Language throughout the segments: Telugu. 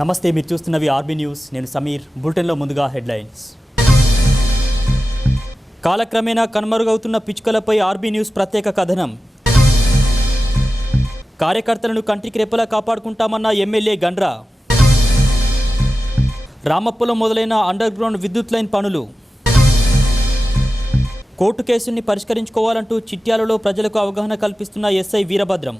నమస్తే, మీరు చూస్తున్నవి ఆర్బీ న్యూస్. నేను సమీర్. బులెటిన్లో ముందుగా హెడ్లైన్స్. కాలక్రమేణా కనుమరుగవుతున్న పిచ్చుకలపై ఆర్బీ న్యూస్ ప్రత్యేక కథనం. కార్యకర్తలను కంటికి రెప్పలా కాపాడుకుంటామన్న ఎమ్మెల్యే గండ్ర. రామప్పలో మొదలైన అండర్ గ్రౌండ్ విద్యుత్ లైన్ పనులు. కోర్టు కేసుని పరిష్కరించుకోవాలంటూ చిట్యాలలో ప్రజలకు అవగాహన కల్పిస్తున్న ఎస్ఐ వీరభద్రం.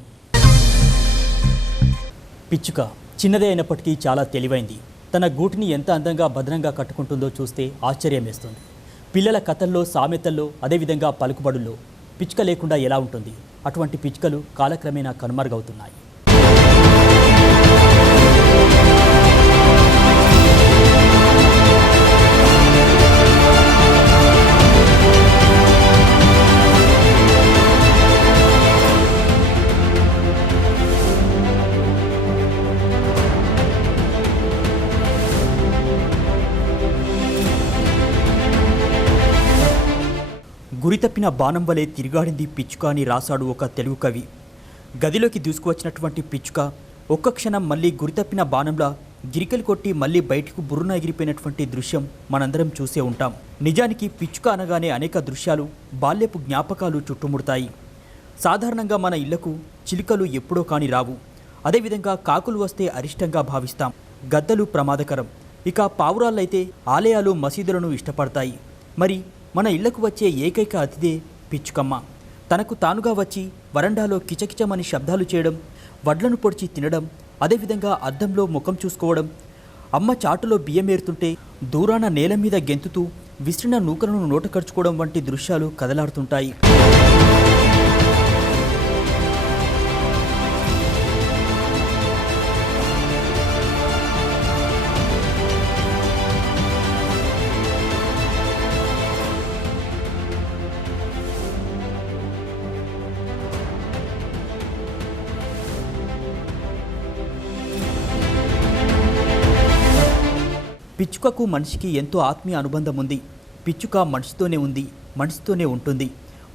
పిచ్చుక చిన్నదే అయినప్పటికీ చాలా తెలివైంది. తన గూటిని ఎంత అందంగా భద్రంగా కట్టుకుంటుందో చూస్తే ఆశ్చర్యం వేస్తుంది. పిల్లల కథల్లో, సామెతల్లో, అదేవిధంగా పలుకుబడుల్లో పిచ్చుక లేకుండా ఎలా ఉంటుంది? అటువంటి పిచ్చుకలు కాలక్రమేణా కనుమరుగవుతున్నాయి. గురితప్పిన బాణం వలె తిరిగాడింది పిచ్చుక అని రాశాడు ఒక తెలుగు కవి. గదిలోకి దూసుకువచ్చినటువంటి పిచ్చుక ఒక్క క్షణం మళ్ళీ గురితప్పిన బాణంలా గిరికలు కొట్టి మళ్ళీ బయటకు బుర్రున ఎగిరిపోయినటువంటి దృశ్యం మనందరం చూసే ఉంటాం. నిజానికి పిచ్చుక అనగానే అనేక దృశ్యాలు, బాల్యపు జ్ఞాపకాలు చుట్టుముడతాయి. సాధారణంగా మన ఇళ్లకు చిలుకలు ఎప్పుడో కాని రావు. అదేవిధంగా కాకులు వస్తే అరిష్టంగా భావిస్తాం. గద్దలు ప్రమాదకరం. ఇక పావురాళ్ళైతే ఆలయాలు, మసీదులను ఇష్టపడతాయి. మరి మన ఇళ్లకు వచ్చే ఏకైక అతిథే పిచ్చుకమ్మ. తనకు తానుగా వచ్చి వరండాలో కిచకిచమని శబ్దాలు చేయడం, వడ్లను పొడిచి తినడం, అదేవిధంగా అద్దంలో ముఖం చూసుకోవడం, అమ్మ చాటులో బియ్యమేరుతుంటే దూరాన నేల మీద గెంతుతూ విసిరిన నూకలను నోట కరుచుకోవడం వంటి దృశ్యాలు కదలాడుతుంటాయి. పిచ్చుకకు మనిషికి ఎంతో ఆత్మీయ అనుబంధం ఉంది. పిచ్చుక మనిషితోనే ఉంది, మనిషితోనే ఉంటుంది.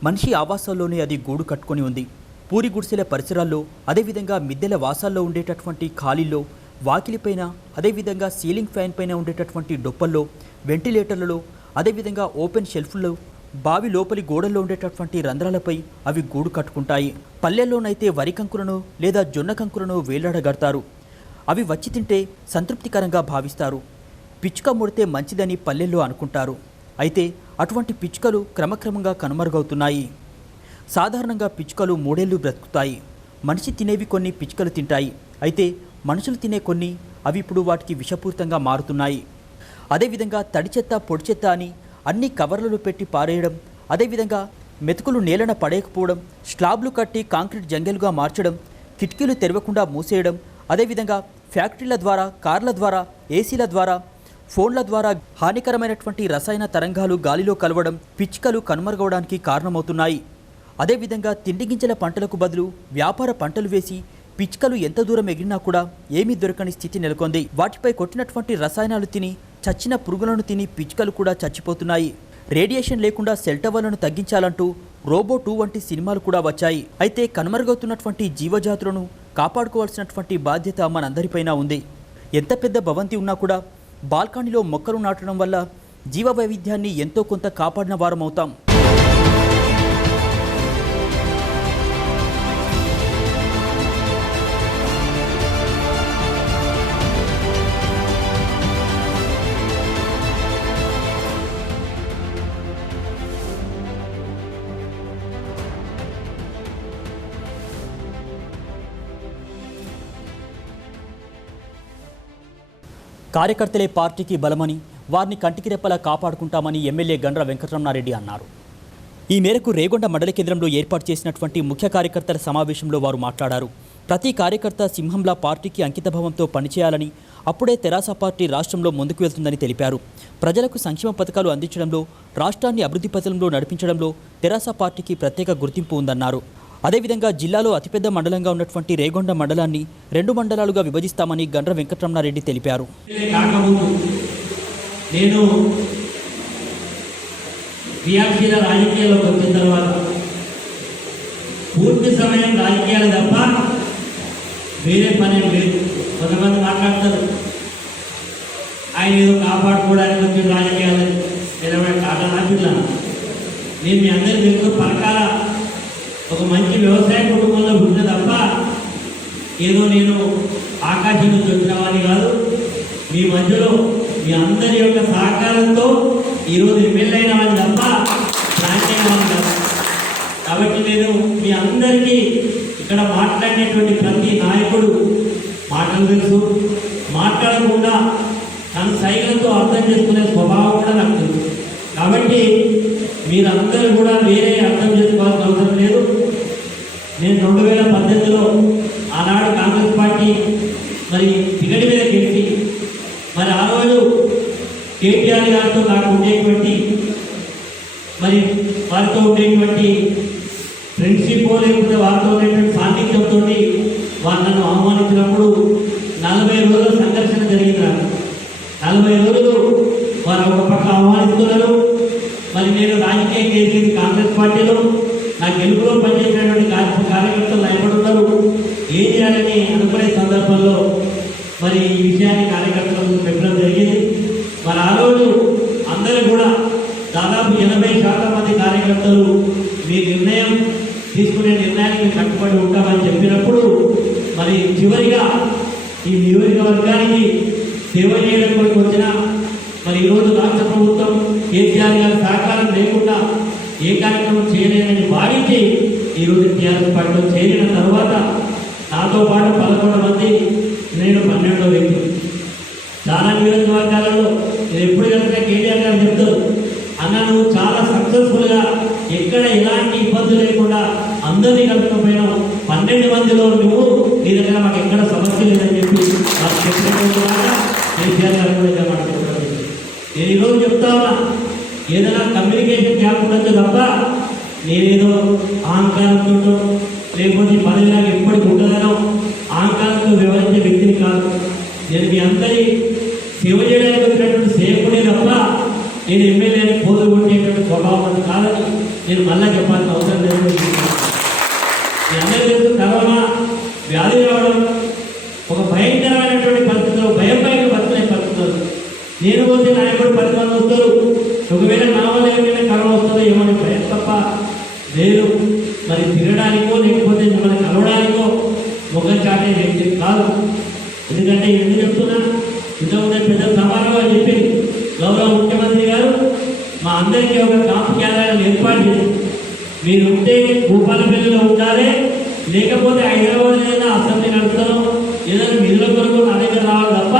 మనిషి ఆవాసాల్లోనే అది గూడు కట్టుకొని ఉంది. పూరి గుడిసెల పరిసరాల్లో, అదేవిధంగా మిద్దెల వాసాల్లో ఉండేటటువంటి ఖాళీల్లో, వాకిలిపైన, అదేవిధంగా సీలింగ్ ఫ్యాన్ పైన ఉండేటటువంటి డొప్పల్లో, వెంటిలేటర్లలో, అదేవిధంగా ఓపెన్ షెల్ఫ్ల్లో, బావి లోపలి గోడల్లో ఉండేటటువంటి రంధ్రాలపై అవి గూడు కట్టుకుంటాయి. పల్లెల్లోనైతే వరి కంకులను లేదా జొన్న కంకులను వేలాడగడతారు. అవి వచ్చి తింటే సంతృప్తికరంగా భావిస్తారు. పిచ్చుక ముడితే మంచిదని పల్లెల్లో అనుకుంటారు. అయితే అటువంటి పిచ్చుకలు క్రమక్రమంగా కనుమరుగవుతున్నాయి. సాధారణంగా పిచ్చుకలు 3 ఏళ్ళు బ్రతుకుతాయి. మనిషి తినేవి కొన్ని పిచ్చుకలు తింటాయి. అయితే మనుషులు తినే కొన్ని అవి ఇప్పుడు వాటికి విషపూరితంగా మారుతున్నాయి. అదేవిధంగా తడి చెత్త, పొడి చెత్త అని అన్ని కవర్లలో పెట్టి పారేయడం, అదేవిధంగా మెతుకులు నేలన పడేయకపోవడం, స్లాబ్లు కట్టి కాంక్రీట్ జంగలుగా మార్చడం, కిటికీలు తెరవకుండా మూసేయడం, అదేవిధంగా ఫ్యాక్టరీల ద్వారా, కార్ల ద్వారా, ఏసీల ద్వారా, ఫోన్ల ద్వారా హానికరమైనటువంటి రసాయన తరంగాలు గాలిలో కలవడం పిచ్చుకలు కనుమరుగవడానికి కారణమవుతున్నాయి. అదేవిధంగా తిండి గింజల పంటలకు బదులు వ్యాపార పంటలు వేసి పిచ్చుకలు ఎంత దూరం ఎగిరినా కూడా ఏమీ దొరకని స్థితి నెలకొంది. వాటిపై కొట్టినటువంటి రసాయనాలు తిని, చచ్చిన పురుగులను తిని పిచ్చుకలు కూడా చచ్చిపోతున్నాయి. రేడియేషన్ లేకుండా సెల్ టవర్లను తగ్గించాలంటూ రోబో 2 వంటి సినిమాలు కూడా వచ్చాయి. అయితే కనుమరుగవుతున్నటువంటి జీవజాతులను కాపాడుకోవాల్సినటువంటి బాధ్యత మనందరిపైన ఉంది. ఎంత పెద్ద భవంతి ఉన్నా కూడా బాల్కనీలో మొక్కలు నాటడం వల్ల జీవ వైవిధ్యాన్ని ఎంతో కొంత కాపాడిన వారమవుతాం. కార్యకర్తలే పార్టీకి బలమని, వారిని కంటికి రెప్పలా కాపాడుకుంటామని ఎమ్మెల్యే గండ్ర వెంకటరమణారెడ్డి అన్నారు. ఈ మేరకు రేగొండ మండల కేంద్రంలో ఏర్పాటు చేసినటువంటి ముఖ్య కార్యకర్తల సమావేశంలో వారు మాట్లాడారు. ప్రతి కార్యకర్త సింహంలా పార్టీకి అంకితభావంతో పనిచేయాలని, అప్పుడే తెరాస పార్టీ రాష్ట్రంలో ముందుకు వెళ్తుందని తెలిపారు. ప్రజలకు సంక్షేమ పథకాలు అందించడంలో, రాష్ట్రాన్ని అభివృద్ధి పథంలో నడిపించడంలో తెరాస పార్టీకి ప్రత్యేక గుర్తింపు ఉందన్నారు. అదేవిధంగా జిల్లాలో అతిపెద్ద మండలంగా ఉన్నటువంటి రేగొండ మండలాన్ని 2 మండలాలుగా విభజిస్తామని గండ్ర వెంకటరమణారెడ్డి తెలిపారు. నేను క్రియాశీల రాజకీయాల్లోకి వచ్చిన తర్వాత పూర్తి సమయం రాజకీయాలు తప్ప వేరే పని లేదు. కొంతమంది మాట్లాడతారు ఆయన ఏదో కాపాడుకోవడానికి వచ్చి రాజకీయాలు నిలబడే కాదా పిల్లలు. నేను మీ అందరి తెలుసు పరకాల ఒక మంచి వ్యవసాయ కుటుంబంలో పుట్టిన తప్ప ఏదో నేను ఆకాశం నుంచి వచ్చిన వాడిని కాదు. మీ మధ్యలో మీ అందరి యొక్క సహకారంతో ఈరోజు ఎమ్మెల్యే అయిన వాడిని తప్ప రాజకీయ వాడిని కాదు. కాబట్టి నేను మీ అందరికీ ఇక్కడ మాట్లాడినటువంటి ప్రతి నాయకుడు మాటలు తెలుసు, మాట్లాడకుండా తన సైలతో అర్థం చేసుకునే స్వభావం కూడా నాకు తెలుసు. కాబట్టి మీరందరూ కూడా వేరే అర్థం చేసుకోవాల్సిన అవసరం లేదు. నేను 2018లో ఆనాడు కాంగ్రెస్ పార్టీ మరి టికెట్ మీద గెలిచి మరి ఆ రోజు కేటీఆర్ గారితో నాకు ఉండేటువంటి మరి వారితో ఉండేటువంటి ఫ్రెండ్షిప్ లేకపోతే వారితో ఉండేటువంటి సాన్నిధ్యంతో వారు నన్ను అవమానించినప్పుడు 40 రోజుల సంఘర్షణ జరిగింది. నాకు 40 రోజులు వారు ఒక పక్క అవమానిస్తున్నారు. మరి నేను రాజకీయంగా ఎదిగింది కాంగ్రెస్ పార్టీలో, నా గెలుపులో పనిచేసినటువంటి కార్యకర్తలు భయపడుతున్నారు. ఏం చేయాలని అనుకునే సందర్భంలో మరి ఈ విషయాన్ని కార్యకర్తలకు పెట్టడం జరిగింది. మరి ఆ రోజు అందరూ కూడా దాదాపు 80% మంది కార్యకర్తలు మీ నిర్ణయం తీసుకునే నిర్ణయానికి కట్టుబడి ఉంటామని చెప్పినప్పుడు మరి చివరిగా ఈ నియోజకవర్గానికి సేవ చేయడానికి వచ్చిన మరి ఈరోజు రాష్ట్ర ప్రభుత్వం కేసీఆర్ గారి సహకారం లేకుండా ఏ కార్యక్రమం చేయలేదని భావించి ఈరోజు టీఆర్ఎస్ పార్టీలో చేరిన తర్వాత నాతో పాటు 11 మంది, నేను 12వ వ్యక్తి. చాలా నియోజకవర్గాలలో నేను ఎప్పుడు కలిసినా కేటీఆర్ గారు చెప్తారు, అన్న నువ్వు చాలా సక్సెస్ఫుల్గా ఎక్కడ ఎలాంటి ఇబ్బంది లేకుండా అందరినీ కలుపుకపోయినావు, 12 మందిలో నువ్వు నీ దగ్గర మాకు ఎక్కడ సమస్య లేదని చెప్పి నాకు చెప్పినటువంటి కేసీఆర్ గారు కూడా మాట్లాడుతున్నారు. నేను ఈరోజు చెప్తా ఉన్నా, ఏదైనా కమ్యూనికేషన్ గ్యాప్ ఉండొచ్చు తప్ప నేనేదో అహంకారంతో లేకపోతే పదవిలాగా ఎప్పటికి ఉంటుందనో అహంకారంతో వ్యవహరించే వ్యక్తిని కాదు. నేను మీ అందరి సేవ చేయడానికి వచ్చినటువంటి సేవకుడే తప్ప నేను ఎమ్మెల్యేని పోదు కొట్టేటువంటి స్వభావం అది కాదని నేను మళ్ళా చెప్పాల్సిన అవసరం లేదు. మీ అందరూ తెలుసు, కరోనా వ్యాధి రావడం ఒక భయంకరమైనటువంటి పరిస్థితుల్లో భయం బతుకునే పరిస్థితులు. నేను పోతే నాయకుడు 10 మంది వస్తారు, ఒకవేళ నా వల్ల ఏమైనా కరోనా వస్తుందో ఏమని భయం తప్ప లేదు. మరి తిరగడానికో లేకపోతే మిమ్మల్ని కలవడానికో ముఖం చాటే వ్యక్తి కాదు. ఎందుకంటే ఎందుకు చెప్తున్నా, ఇంతకుముందే పెద్ద సమానంగా చెప్పి గౌరవ ముఖ్యమంత్రి గారు మా అందరికీ ఒక కాపు కేంద్రాలను ఏర్పాటు చేసి మీరు ఉంటే భూపాలపల్లిలో ఉండాలి, లేకపోతే హైదరాబాద్ ఏదైనా అసెంబ్లీ నడుపుతాను ఏదైనా నిధుల కొరకు నా దగ్గర రావాలి తప్ప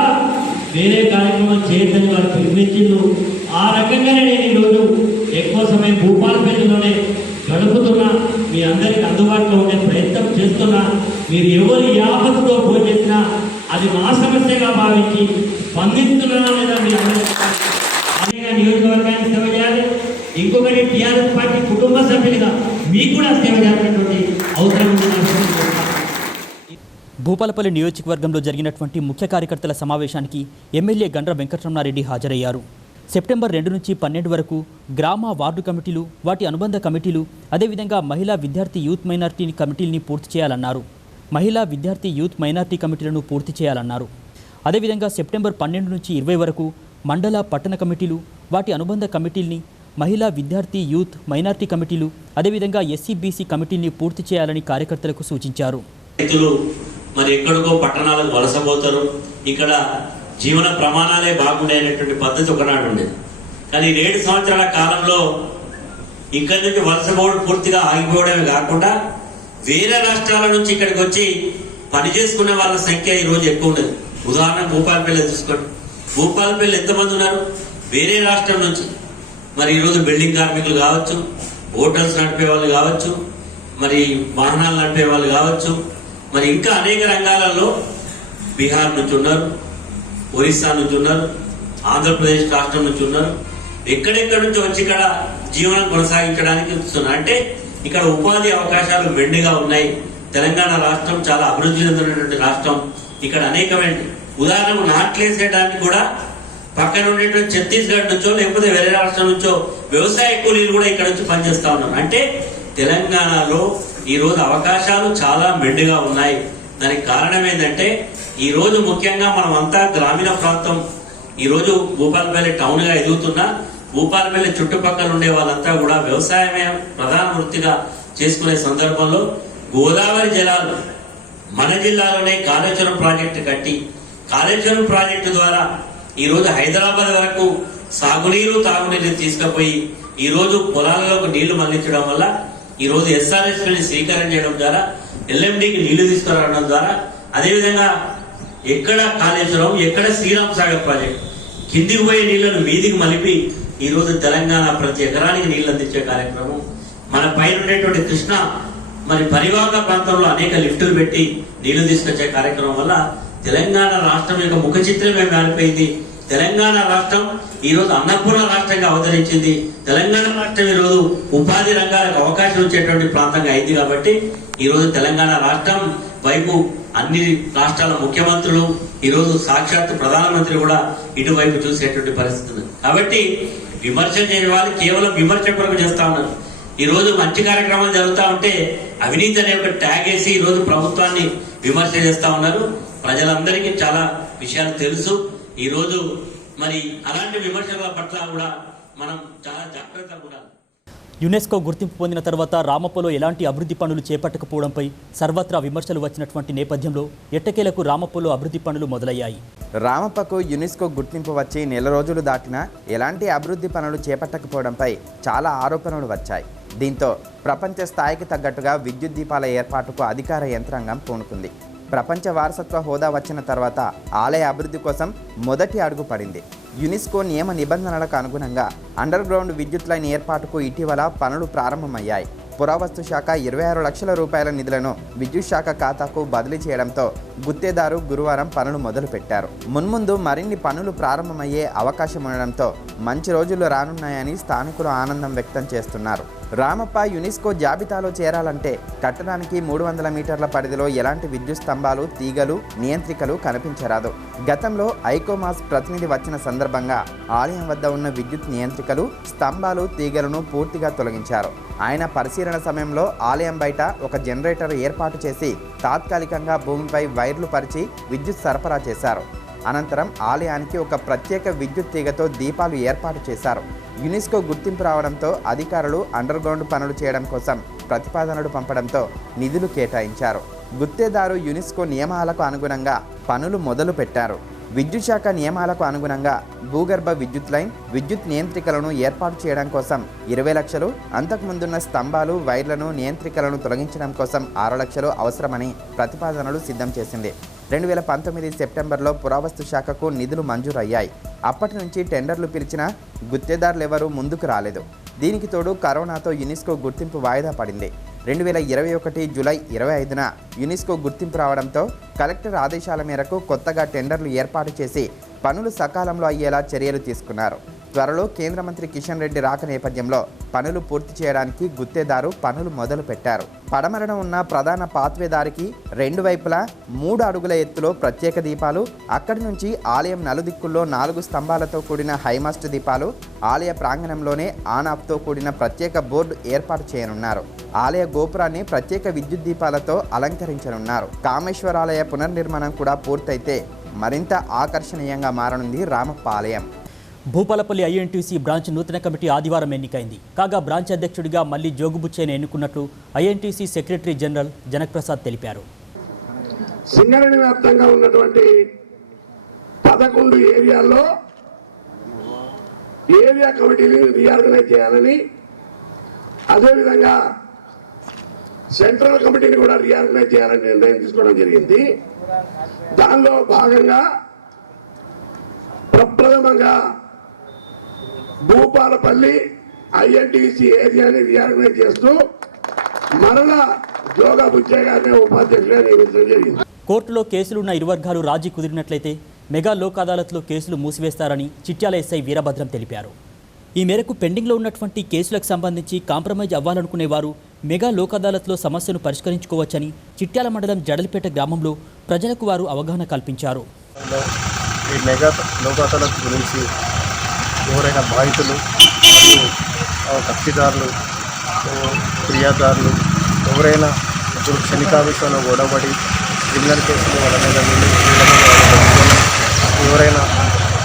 వేరే కార్యక్రమం చేయొద్దని వారు పిలిపించిండు. ఆ రకంగానే నేను ఈరోజు ఎక్కువ సమయం భూపాలపల్లిలోనే గడుపుతున్నా, మీ అందరికీ అందుబాటులో ఉండే ప్రయత్నం చేస్తున్నా. మీరు ఎవరి యాపత్తుతో ఫోన్ చేసినా అది మా సమస్యగా భావించి స్పందిస్తున్నానా లేదా మీ అందరికీ అనేక నియోజకవర్గానికి సేవ చేయాలి. ఇంకొకటి టీఆర్ఎస్ పార్టీ కుటుంబ సభ్యులుగా మీకు కూడా సేవ చేయాల్సినటువంటి అవసరం ఉంది. భూపాలపల్లి నియోజకవర్గంలో జరిగినటువంటి ముఖ్య కార్యకర్తల సమావేశానికి ఎమ్మెల్యే గండ్ర వెంకటరమణారెడ్డి హాజరయ్యారు. సెప్టెంబర్ 2 నుంచి 12 వరకు గ్రామ వార్డు కమిటీలు, వాటి అనుబంధ కమిటీలు, అదేవిధంగా మహిళా విద్యార్థి యూత్ మైనార్టీ కమిటీలని పూర్తి చేయాలన్నారు. మహిళా విద్యార్థి యూత్ మైనార్టీ కమిటీలను పూర్తి చేయాలన్నారు. అదేవిధంగా సెప్టెంబర్ 12 నుంచి 20 వరకు మండల పట్టణ కమిటీలు, వాటి అనుబంధ కమిటీల్ని, మహిళా విద్యార్థి యూత్ మైనార్టీ కమిటీలు, అదేవిధంగా ఎస్సీ/బీసీ కమిటీని పూర్తి చేయాలని కార్యకర్తలకు సూచించారు. మరి ఎక్కడికో పట్టణాలకు వలసపోతారు, ఇక్కడ జీవన ప్రమాణాలే బాగుండే అనేటువంటి పద్ధతి ఒకనాడు ఉండేది. కానీ 7 సంవత్సరాల కాలంలో ఇక్కడి నుంచి వలసపోవడం పూర్తిగా ఆగిపోవడమే కాకుండా వేరే రాష్ట్రాల నుంచి ఇక్కడికి వచ్చి పని చేసుకునే వాళ్ళ సంఖ్య ఈరోజు ఎక్కువ ఉండదు. ఉదాహరణ భూపాలపల్లి తీసుకోండి. భూపాలపల్లి ఎంతమంది ఉన్నారు? వేరే రాష్ట్రం నుంచి మరి ఈరోజు బిల్డింగ్ కార్మికులు కావచ్చు, హోటల్స్ నడిపే వాళ్ళు కావచ్చు, మరి వాహనాలు నడిపే వాళ్ళు కావచ్చు, మరి ఇంకా అనేక రంగాలలో బీహార్ నుంచి ఉన్నారు, ఒరిస్సా నుంచి ఉన్నారు, ఆంధ్రప్రదేశ్ రాష్ట్రం నుంచి ఉన్నారు. ఎక్కడెక్కడి నుంచి వచ్చి ఇక్కడ జీవనం కొనసాగించడానికి వస్తున్నారు. అంటే ఇక్కడ ఉపాధి అవకాశాలు మెండుగా ఉన్నాయి. తెలంగాణ రాష్ట్రం చాలా అభివృద్ధి చెందినటువంటి రాష్ట్రం. ఇక్కడ అనేకమైన ఉదాహరణకు నాట్లేసేయడానికి కూడా పక్కన ఉండేటువంటి ఛత్తీస్గఢ్ నుంచో లేకపోతే వేరే రాష్ట్రం నుంచో వ్యవసాయ కూలీలు కూడా ఇక్కడ నుంచి పనిచేస్తా ఉన్నారు. అంటే తెలంగాణలో ఈ రోజు అవకాశాలు చాలా మెండుగా ఉన్నాయి. దానికి కారణం ఏంటంటే ఈ రోజు ముఖ్యంగా మనం అంతా గ్రామీణ ప్రాంతం, ఈరోజు భూపాలపల్లి టౌన్గా ఎదుగుతున్నా భూపాలపల్లి చుట్టుపక్కల ఉండే వాళ్ళంతా కూడా వ్యవసాయమే ప్రధాన వృత్తిగా చేసుకునే సందర్భంలో గోదావరి జలాలు మన జిల్లాలోనే కాళేశ్వరం ప్రాజెక్టు కట్టి కాళేశ్వరం ప్రాజెక్టు ద్వారా ఈరోజు హైదరాబాద్ వరకు సాగునీరు తాగునీరు తీసుకుపోయి ఈరోజు పొలాలలోకి నీళ్లు మళ్లించడం వల్ల ఈరోజు ఎస్ఆర్ఎస్పీని స్వీకారం చేయడం ద్వారా ఎల్ఎండికి నీళ్లు తీసుకురావడం ద్వారా అదేవిధంగా ఎక్కడ కాళేశ్వరం ఎక్కడ శ్రీరామ్ సాగర్ ప్రాజెక్ట్ కిందికి పోయే నీళ్లను మీదికి మలిపి ఈరోజు తెలంగాణ ప్రతి ఎకరానికి నీళ్లు అందించే కార్యక్రమం మన పైన ఉండేటువంటి కృష్ణ మరి పరివాహక ప్రాంతంలో అనేక లిఫ్టులు పెట్టి నీళ్లు తీసుకొచ్చే కార్యక్రమం వల్ల తెలంగాణ రాష్ట్రం యొక్క ముఖ చిత్రమే మారిపోయింది. తెలంగాణ రాష్ట్రం ఈరోజు అన్నపూర్ణ రాష్ట్రంగా అవతరించింది. తెలంగాణ రాష్ట్రం ఈరోజు ఉపాధి రంగాలకు అవకాశం వచ్చేటువంటి ప్రాంతంగా అయింది. కాబట్టి ఈరోజు తెలంగాణ రాష్ట్రం వైపు అన్ని రాష్ట్రాల ముఖ్యమంత్రులు ఈరోజు సాక్షాత్ ప్రధానమంత్రి కూడా ఇటువైపు చూసేటువంటి పరిస్థితి ఉంది. కాబట్టి విమర్శ చేయని వాళ్ళు కేవలం విమర్శ కొరకు చేస్తా ఉన్నారు. ఈ రోజు మంచి కార్యక్రమాలు జరుగుతూ ఉంటే అవినీతి అనే ఒక ట్యాగ్ వేసి ఈ రోజు ప్రభుత్వాన్ని విమర్శ చేస్తా ఉన్నారు. ప్రజలందరికీ చాలా విషయాలు తెలుసు. ఈ రోజు మరి అలాంటి విమర్శల పట్ల కూడా మనం చాలా జాగ్రత్తగా ఉండాలి. యునెస్కో గుర్తింపు పొందిన తర్వాత రామప్పలో ఎలాంటి అభివృద్ధి పనులు చేపట్టకపోవడంపై సర్వత్రా విమర్శలు వచ్చినటువంటి నేపథ్యంలో ఎట్టకేలకు రామప్పలో అభివృద్ధి పనులు మొదలయ్యాయి. రామప్పకు యునెస్కో గుర్తింపు వచ్చి నెల రోజులు దాటినా ఎలాంటి అభివృద్ధి పనులు చేపట్టకపోవడంపై చాలా ఆరోపణలు వచ్చాయి. దీంతో ప్రపంచ స్థాయికి తగ్గట్టుగా విద్యుత్ దీపాల ఏర్పాటుకు అధికార యంత్రాంగం పూనుకుంది. ప్రపంచ వారసత్వ హోదా వచ్చిన తర్వాత ఆలయ అభివృద్ధి కోసం మొదటి అడుగు పడింది. యునెస్కో నియమ నిబంధనలకు అనుగుణంగా అండర్ గ్రౌండ్ విద్యుత్ లైన్ ఏర్పాటుకు ఇటీవల పనులు ప్రారంభమయ్యాయి. పురావస్తు శాఖ 26 లక్షల రూపాయల నిధులను విద్యుత్ శాఖ ఖాతాకు బదిలీ చేయడంతో గుత్తేదారు గురువారం పనులు మొదలుపెట్టారు. మున్ముందు మరిన్ని పనులు ప్రారంభమయ్యే అవకాశం ఉండడంతో మంచి రోజులు రానున్నాయని స్థానికులు ఆనందం వ్యక్తం చేస్తున్నారు. రామప్ప యునెస్కో జాబితాలో చేరాలంటే కట్టడానికి 300 మీటర్ల పరిధిలో ఎలాంటి విద్యుత్ స్తంభాలు, తీగలు, నియంత్రికలు కనిపించరాదు. గతంలో ఐకోమాస్ ప్రతినిధి వచ్చిన సందర్భంగా ఆలయం వద్ద ఉన్న విద్యుత్ నియంత్రికలు, స్తంభాలు, తీగలను పూర్తిగా తొలగించారు. ఆయన పరిశీలన సమయంలో ఆలయం బయట ఒక జనరేటర్ ఏర్పాటు చేసి తాత్కాలికంగా భూమిపై వైర్లు పరిచి విద్యుత్ సరఫరా చేశారు. అనంతరం ఆలయానికి ఒక ప్రత్యేక విద్యుత్ తీగతో దీపాలు ఏర్పాటు చేశారు. యునెస్కో గుర్తింపు రావడంతో అధికారులు అండర్ గ్రౌండ్ పనులు చేయడం కోసం ప్రతిపాదనలు పంపడంతో నిధులు కేటాయించారు. గుత్తేదారు యునెస్కో నియమాలకు అనుగుణంగా పనులు మొదలు పెట్టారు. విద్యుత్ శాఖ నియమాలకు అనుగుణంగా భూగర్భ విద్యుత్ లైన్, విద్యుత్ నియంత్రికలను ఏర్పాటు చేయడం కోసం 20 లక్షలు, అంతకుముందున్న స్తంభాలు, వైర్లను, నియంత్రికలను తొలగించడం కోసం 6 లక్షలు అవసరమని ప్రతిపాదనలు సిద్ధం చేసింది. 2019 సెప్టెంబర్లో పురావస్తు శాఖకు నిధులు మంజూరయ్యాయి. అప్పటి నుంచి టెండర్లు పిలిచినా గుత్తేదారులెవరూ ముందుకు రాలేదు. దీనికి తోడు కరోనాతో యునెస్కో గుర్తింపు వాయిదా పడింది. 2021 జూలై 25న యునెస్కో గుర్తింపు రావడంతో కలెక్టర్ ఆదేశాల మేరకు కొత్తగా టెండర్లు ఏర్పాటు చేసి పనులు సకాలంలో అయ్యేలా చర్యలు తీసుకున్నారు. త్వరలో కేంద్ర మంత్రి కిషన్ రెడ్డి రాక నేపథ్యంలో పనులు పూర్తి చేయడానికి గుత్తేదారు పనులు మొదలు పెట్టారు. పడమరన ఉన్న ప్రధాన పాత్వే దారికి 2 వైపులా 3 అడుగుల ఎత్తులో ప్రత్యేక దీపాలు, అక్కడి నుంచి ఆలయం నలుదిక్కుల్లో 4 స్తంభాలతో కూడిన హైమాస్ట్ దీపాలు, ఆలయ ప్రాంగణంలోనే ఆన్ ఆఫ్తో కూడిన ప్రత్యేక బోర్డు ఏర్పాటు చేయనున్నారు. ఆలయ గోపురాన్ని ప్రత్యేక విద్యుత్ దీపాలతో అలంకరించనున్నారు. కామేశ్వరాలయ పునర్నిర్మాణం కూడా పూర్తయితే మరింత ఆకర్షణీయంగా మారనుంది రామప్ప ఆలయం. భూపాలపల్లి ఐఎన్టీసీ బ్రాంచ్ నూతన కమిటీ ఆదివారం ఎన్నికైంది. కాగా బ్రాంచ్ అధ్యక్షుడిగా మళ్లీ జోగుబుచ్చయ్యను ఎన్నుకున్నట్లు INTC secretary general Janak Prasad తెలిపారు. సింగరేణి వ్యాప్తంగా ఉన్నటువంటి 11 ఏరియాల్లో ఏరియా కమిటీని రీఆర్గనైజ్ చేయాలని, అదేవిధంగా సెంట్రల్ కమిటీని కూడా రీఆర్గనైజ్ చేయాలని నిర్ణయం తీసుకోవడం జరిగింది. దానిలో భాగంగా ప్రప్రథమంగా భూపాలపల్లి ఐఎన్టీసీ ఏరియాని రీఆర్గనైజ్ చేస్తూ మరలా జోగా బుచ్చయ్య గారిని ఉపాధ్యక్షుడిగా నియమించడం జరిగింది. కోర్టులో కేసులున్న ఇరు వర్గాలు రాజీ కుదిరినట్లయితే మెగా లోక్ అదాలత్లో కేసులు మూసివేస్తారని చిట్యాల ఎస్ఐ వీరభద్రం తెలిపారు. ఈ మేరకు పెండింగ్లో ఉన్నటువంటి కేసులకు సంబంధించి కాంప్రమైజ్ అవ్వాలనుకునే వారు మెగా లోక్ అదాలత్లో సమస్యను పరిష్కరించుకోవచ్చని చిట్యాల మండలం జడలిపేట గ్రామంలో ప్రజలకు వారు అవగాహన కల్పించారు. ఈ మెగా లోక్ అదాలత్ గురించి ఎవరైనా బాధితులు, కక్షిదారులు, ఫిర్యాదుదారులు ఎవరైనా ఇప్పుడు క్షణికా విషయంలో గొడవపడి క్రిమినల్ కేసులు వాళ్ళ మీద ఎవరైనా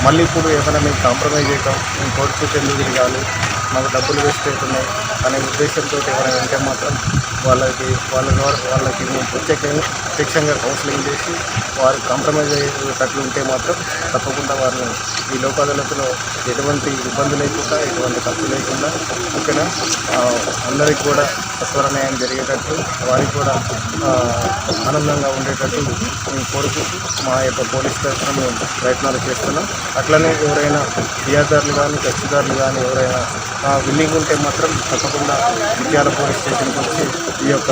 మళ్ళీ ఇప్పుడు ఏమైనా మేము కాంప్రమైజ్ అవుతాం, మేము కోర్టు ఎందుకు తిరగాలి, మాకు డబ్బులు వేస్ట్ అవుతున్నాయి అనే ఉద్దేశంతో ఎవరైనా ఉంటే మాత్రం వాళ్ళకి మేము ప్రత్యక్షంగా కౌన్సిలింగ్ చేసి వారు కాంప్రమైజ్ అయ్యేటట్లు ఉంటే మాత్రం తప్పకుండా వారిని ఈ లోక్ అదాలత్లో ఎటువంటి ఇబ్బంది లేకుండా ఎటువంటి ఖర్చు లేకుండా ఓకేనా అందరికీ కూడా సత్వర న్యాయం జరిగేటట్టు వారికి కూడా ఆనందంగా ఉండేటట్టు మేము కోరుకుంటూ మా యొక్క పోలీస్ తరఫున మేము ప్రయత్నాలు చేస్తున్నాం. అట్లనే ఎవరైనా ఫిర్యాదుదారులు కానీ కక్షిదారులు కానీ ఎవరైనా విల్లింగ్ ఉంటే మాత్రం తప్పకుండా చిట్యాల పోలీస్ స్టేషన్కి వచ్చి ఈ యొక్క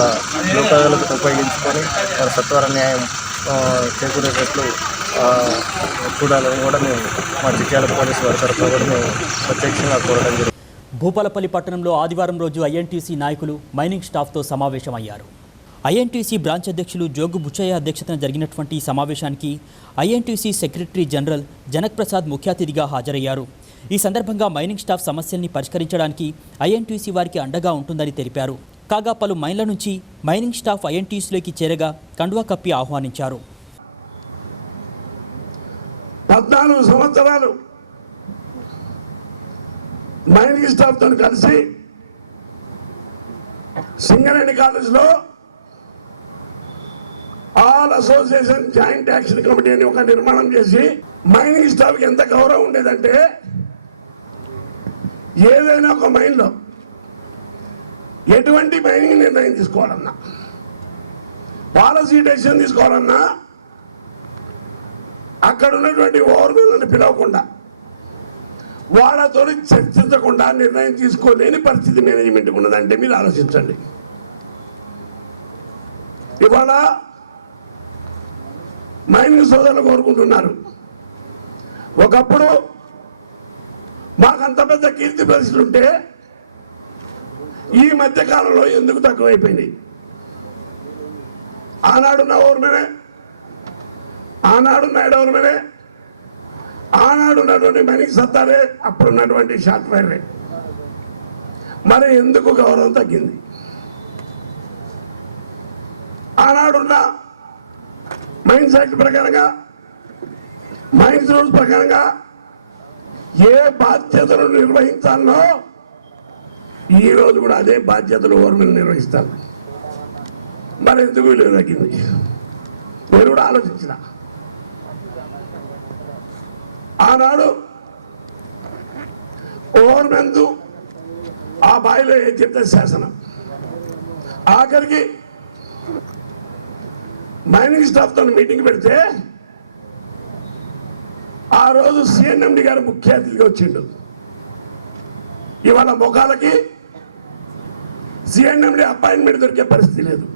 లోక్ అదాలత్ను ఉపయోగించుకొని వారి సత్వర న్యాయం చేకూరేటట్లు చూడాలని కూడా మేము మా చిట్యాల పోలీసు వారి తరఫున కూడా మేము ప్రత్యక్షంగా కోరడం జరిగింది. భూపాలపల్లి పట్టణంలో ఆదివారం రోజు ఐఎన్టీసీ నాయకులు మైనింగ్ స్టాఫ్తో సమావేశమయ్యారు. ఐఎన్టీసీ బ్రాంచ్ అధ్యక్షులు జోగు బుచ్చయ్య అధ్యక్షతన జరిగినటువంటి ఈ సమావేశానికి INTUC secretary general Janak Prasad ముఖ్య అతిథిగా హాజరయ్యారు. ఈ సందర్భంగా మైనింగ్ స్టాఫ్ సమస్యల్ని పరిష్కరించడానికి ఐఎన్టీసీ వారికి అండగా ఉంటుందని తెలిపారు. కాగా పలు మైన్ల నుంచి మైనింగ్ స్టాఫ్ ఐఎన్టీసీలోకి చేరగా కండువా కప్పి ఆహ్వానించారు. 14 సంవత్సరాలు మైనింగ్ స్టాఫ్తో కలిసి సింగరేణి కాలేజ్లో all association joint action committee అని ఒక నిర్మాణం చేసి మైనింగ్ స్టాఫ్కి ఎంత గౌరవం ఉండేదంటే ఏదైనా ఒక మైన్లో ఎటువంటి మైనింగ్ నిర్ణయం తీసుకోవాలన్నా పాలసీ డెసిషన్ తీసుకోవాలన్నా అక్కడ ఉన్నటువంటి ఓవర్మెన్లను పిలవకుండా వాళ్ళతో చర్చించకుండా నిర్ణయం తీసుకోలేని పరిస్థితి మేనేజ్మెంట్కి ఉన్నదంటే మీరు ఆలోచించండి. ఇవాళ మైనింగ్ సోదరులు కోరుకుంటున్నారు, ఒకప్పుడు మాకంత పెద్ద కీర్తి ప్రతిష్టలు ఉంటే ఈ మధ్య కాలంలో ఎందుకు తక్కువైపోయింది? ఆనాడున్న ఓవర్మెనే, ఆనాడున్న ఎడవర్మెనే, ఆనాడున్నటువంటి మైనింగ్ సత్తారే, అప్పుడున్నటువంటి షార్ట్ ఫైరే, మరి ఎందుకు గౌరవం తగ్గింది? ఆనాడున్న మైన్స్ యాక్ట్ ప్రకారంగా, మైన్స్ రూల్స్ ప్రకారంగా ఏ బాధ్యతలు నిర్వహించాలనో ఈ రోజు కూడా అదే బాధ్యతలు ఓవర్మెన్ నిర్వహిస్తారు. మరి ఎందుకు విలువ తగ్గింది? నేను కూడా ఆలోచించిన. ఆనాడు ఓవర్మెన్ ఆ బాయిలో ఏం చెప్తే శాసనం, ఆఖరికి మైనింగ్ స్టాఫ్తో మీటింగ్ పెడితే ఆ రోజు సిఎన్ఎండి గారు ముఖ్య అతిథిగా వచ్చిండు. ఇవాళ మొఖాలకి సిఎన్ఎండి అపాయింట్మెంట్ దొరికే పరిస్థితి లేదు.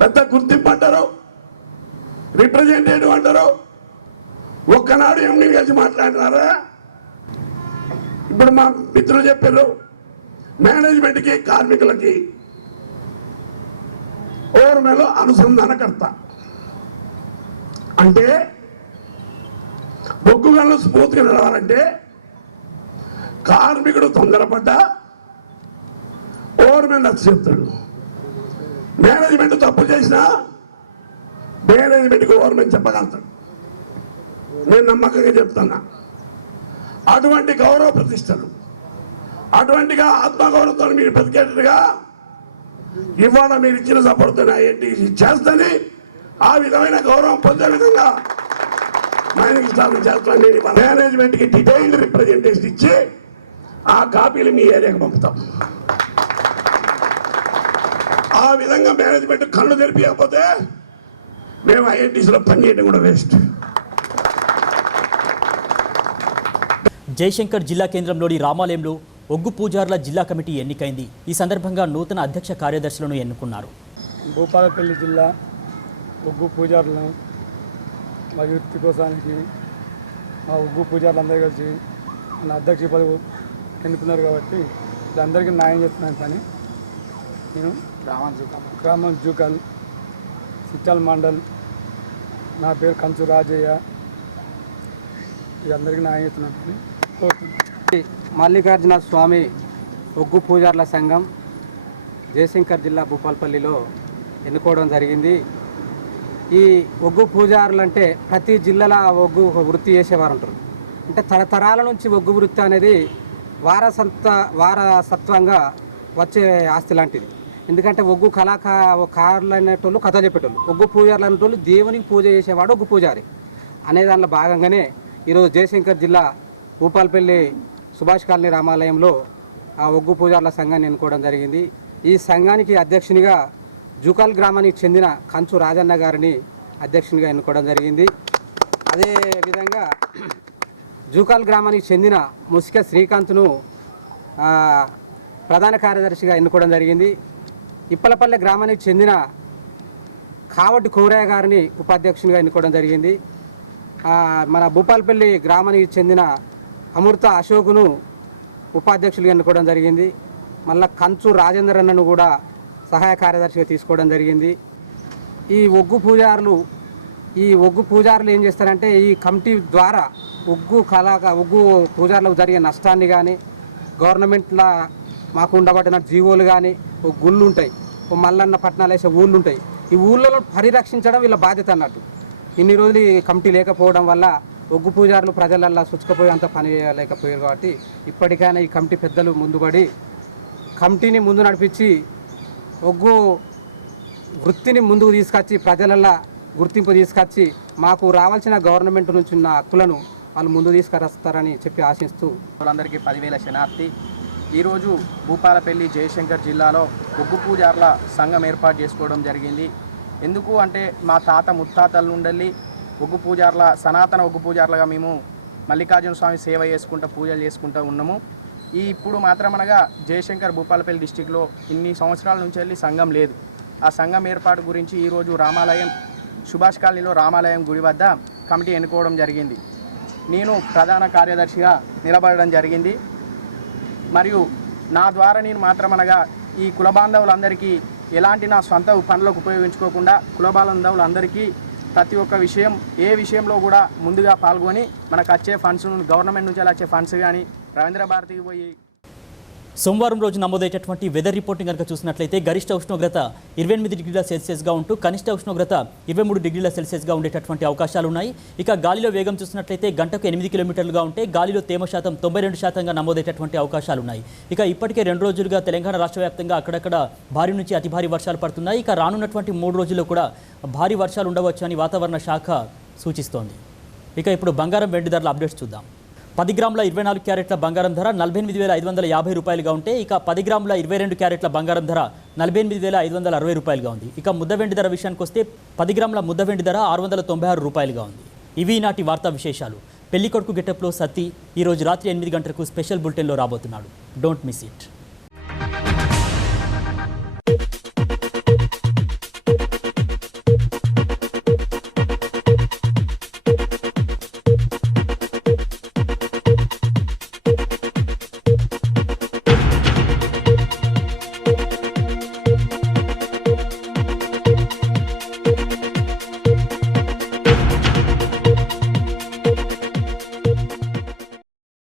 పెద్ద గుర్తింపు అంటారు, రిప్రజెంటేటివ్ అంటారు, ఒక్కనాడు ఎండి కలిసి మాట్లాడినారా? ఇప్పుడు మా మిత్రులు చెప్పారు, మేనేజ్మెంట్కి కార్మికులకి ఓవర్మెన్లో అనుసంధానకర్త అంటే బొగ్గు గన్లు స్మూత్గా నడవాలంటే కార్మికుడు తొందరపడ్డా ఓవర్మెన్ నచ్చ చెప్తాడు. మేనేజ్మెంట్ తప్పు చేసినా మేనేజ్మెంట్కి ఓవర్మెన్ చెప్పగలుగుతాడు. నేను నమ్మకంగా చెప్తున్నా. అటువంటి గౌరవ ప్రతిష్టలు, అటువంటిగా ఆత్మగౌరవంతో మీరు బతికేటట్టుగా ఇవాళ మీరు ఇచ్చిన సపోర్ట్తో ఐఎన్టీసీ చేస్తని, ఆ విధమైన గౌరవం పొందే విధంగా మైనింగ్ స్టాఫ్ చేస్తాను. మేనేజ్మెంట్కి డీటెయిల్డ్ రిప్రజెంటేషన్ ఇచ్చి ఆ కాపీలు మీ ఏరియాకి పంపుతాం. ఆ విధంగా మేనేజ్మెంట్ కళ్ళు తెరిపించకపోతే మేము ఐఎన్టీసీలో పనిచేయడం కూడా వేస్ట్. జయశంకర్ జిల్లా కేంద్రంలోని రామాలయంలో ఒగ్గు పూజారుల జిల్లా కమిటీ ఎన్నికైంది. ఈ సందర్భంగా నూతన అధ్యక్ష కార్యదర్శులను ఎన్నుకున్నారు. భూపాలపల్లి జిల్లా ఒగ్గు పూజారులను మరియు వృత్తి కోసానికి మా ఒగ్గు పూజారులందరూ కలిసి మన అధ్యక్ష పదవి ఎన్నుకున్నారు కాబట్టి అందరికీ న్యాయం చేస్తున్నాను. కానీ నేను గ్రామం జూకల్ సిట్టాల్ మండల్, నా పేరు కంచు రాజయ్య, అందరికీ న్యాయం చేస్తున్నాను అని కోరుతున్నాను. మల్లికార్జున స్వామి ఒగ్గు పూజార్ల సంఘం జయశంకర్ జిల్లా భూపాలపల్లిలో ఎన్నుకోవడం జరిగింది. ఈ ఒగ్గు పూజారులు అంటే ప్రతి జిల్లాలో ఒగ్గు వృత్తి చేసేవారు ఉంటారు. అంటే తరతరాల నుంచి ఒగ్గు వృత్తి అనేది వారసత్వంగా వచ్చే ఆస్తి లాంటిది. ఎందుకంటే ఒగ్గు కళాకారులు అనేటోళ్ళు కథ చెప్పేటోళ్ళు, ఒగ్గు పూజారులు అనేటోళ్ళు దేవునికి పూజ చేసేవాడు ఒగ్గు పూజారి అనే దానిలో భాగంగానే ఈరోజు జయశంకర్ జిల్లా భూపాలపల్లి సుభాష్ కాలనీ రామాలయంలో ఆ ఒగ్గు పూజారుల సంఘాన్ని ఎన్నుకోవడం జరిగింది. ఈ సంఘానికి అధ్యక్షునిగా జూకాల్ గ్రామానికి చెందిన కంచు రాజన్న గారిని అధ్యక్షునిగా ఎన్నుకోవడం జరిగింది. అదేవిధంగా జూకాల్ గ్రామానికి చెందిన ముసిక శ్రీకాంత్ను ప్రధాన కార్యదర్శిగా ఎన్నుకోవడం జరిగింది. ఇప్పలపల్లె గ్రామానికి చెందిన కావటి కోరయ్య గారిని ఉపాధ్యక్షునిగా ఎన్నుకోవడం జరిగింది. మన భూపాలపల్లి గ్రామానికి చెందిన అమృత అశోకును ఉపాధ్యక్షులుగా ఎన్నుకోవడం జరిగింది. మళ్ళా కంచు రాజేందర్ అన్నను కూడా సహాయ కార్యదర్శిగా తీసుకోవడం జరిగింది. ఈ ఒగ్గు పూజారులు ఏం చేస్తారంటే ఈ కమిటీ ద్వారా ఒగ్గు పూజారులకు జరిగే నష్టాన్ని కానీ, గవర్నమెంట్లో మాకు ఉండబడిన జీవోలు కానీ, ఓ గుళ్ళు ఉంటాయి, ఓ మల్లన్న పట్టణాలు వేసే ఊళ్ళు ఉంటాయి, ఈ ఊళ్ళలో పరిరక్షించడం వీళ్ళ బాధ్యత అన్నట్టు. ఇన్ని రోజులు ఈ కమిటీ లేకపోవడం వల్ల ఒగ్గు పూజారులు ప్రజలల్లో సుచ్చుకపోయి అంత పని చేయలేకపోయారు. కాబట్టి ఇప్పటికైనా ఈ కమిటీ పెద్దలు ముందుపడి కమిటీని ముందు నడిపించి ఒగ్గు వృత్తిని ముందుకు తీసుకొచ్చి ప్రజలల్లో గుర్తింపు తీసుకొచ్చి మాకు రావాల్సిన గవర్నమెంట్ నుంచి ఉన్న హక్కులను వాళ్ళు ముందు తీసుకొస్తారని చెప్పి ఆశిస్తూ వాళ్ళందరికీ 10,000 శనార్థి. ఈరోజు భూపాలపల్లి జయశంకర్ జిల్లాలో ఒగ్గు పూజారుల సంఘం ఏర్పాటు చేసుకోవడం జరిగింది. ఎందుకు అంటే మా తాత ముత్తాతల నుండి ఒగ్గు పూజారుల సనాతన ఒగ్గు పూజారులుగా మేము మల్లికార్జున స్వామి సేవ చేసుకుంటూ పూజలు చేసుకుంటూ ఉన్నాము. ఇప్పుడు మాత్రమనగా జయశంకర్ భూపాలపల్లి డిస్టిక్లో ఇన్ని సంవత్సరాల నుంచి వెళ్ళి సంఘం లేదు. ఆ సంఘం ఏర్పాటు గురించి ఈరోజు రామాలయం సుభాష్ కాలనీలో రామాలయం గుడి వద్ద కమిటీ ఎన్నుకోవడం జరిగింది. నేను ప్రధాన కార్యదర్శిగా నిలబడడం జరిగింది. మరియు నా ద్వారా నేను మాత్రమనగా ఈ కుల బాంధవులందరికీ ఎలాంటి నా సొంత పనులకు ఉపయోగించుకోకుండా కుల బాంధవులందరికీ ప్రతి ఒక్క విషయం ఏ విషయంలో కూడా ముందుగా పాల్గొని మనకు వచ్చే ఫండ్స్ గవర్నమెంట్ నుంచి వచ్చే ఫండ్స్ కానీ రవీంద్ర భారతికి పోయి సోమవారం రోజు నమోదైనటువంటి వెదర్ రిపోర్ట్ని కనుక చూసినట్లయితే గరిష్ట ఉష్ణోగ్రత 28 డిగ్రీల సెల్సియస్గా ఉంటూ కనిష్ట ఉష్ణోగ్రత 23 డిగ్రీల సెల్సియస్గా ఉండేటటువంటి అవకాశాలు ఉన్నాయి. ఇక గాలిలో వేగం చూసినట్లయితే గంటకు 8 కిలోమీటర్లుగా ఉంటే గాలిలో తేమ శాతం 92%గా నమోదయ్యేటటువంటి అవకాశాలు ఉన్నాయి. ఇక ఇప్పటికే 2 రోజులుగా తెలంగాణ రాష్ట్ర వ్యాప్తంగా అక్కడక్కడ భారీ నుంచి అతి భారీ వర్షాలు పడుతున్నాయి. ఇక రానున్నటువంటి 3 రోజుల్లో కూడా భారీ వర్షాలు ఉండవచ్చు అని వాతావరణ శాఖ సూచిస్తోంది. ఇక ఇప్పుడు బంగారం వెండి ధరల అప్డేట్స్ చూద్దాం. 10 గ్రాముల 24 క్యారెట్ల బంగారం ధర 48,550 రూపాయలుగా ఉంటే ఇక 10 గ్రాముల 22 క్యారెట్ల బంగారం ధర 48,560 రూపాయలుగా ఉంది. ఇక ముద్ద వెండి ధర విషయానికి వస్తే 10 గ్రాముల ముద్ద వెండి ధర 696 రూపాయలుగా ఉంది. ఇవి నాటి వార్తా విశేషాలు. పెళ్లి కొడుకు గెటప్లో సత్తి ఈరోజు రాత్రి 8 గంటలకు స్పెషల్ బులెటిన్లో రాబోతున్నాడు. Don't miss it.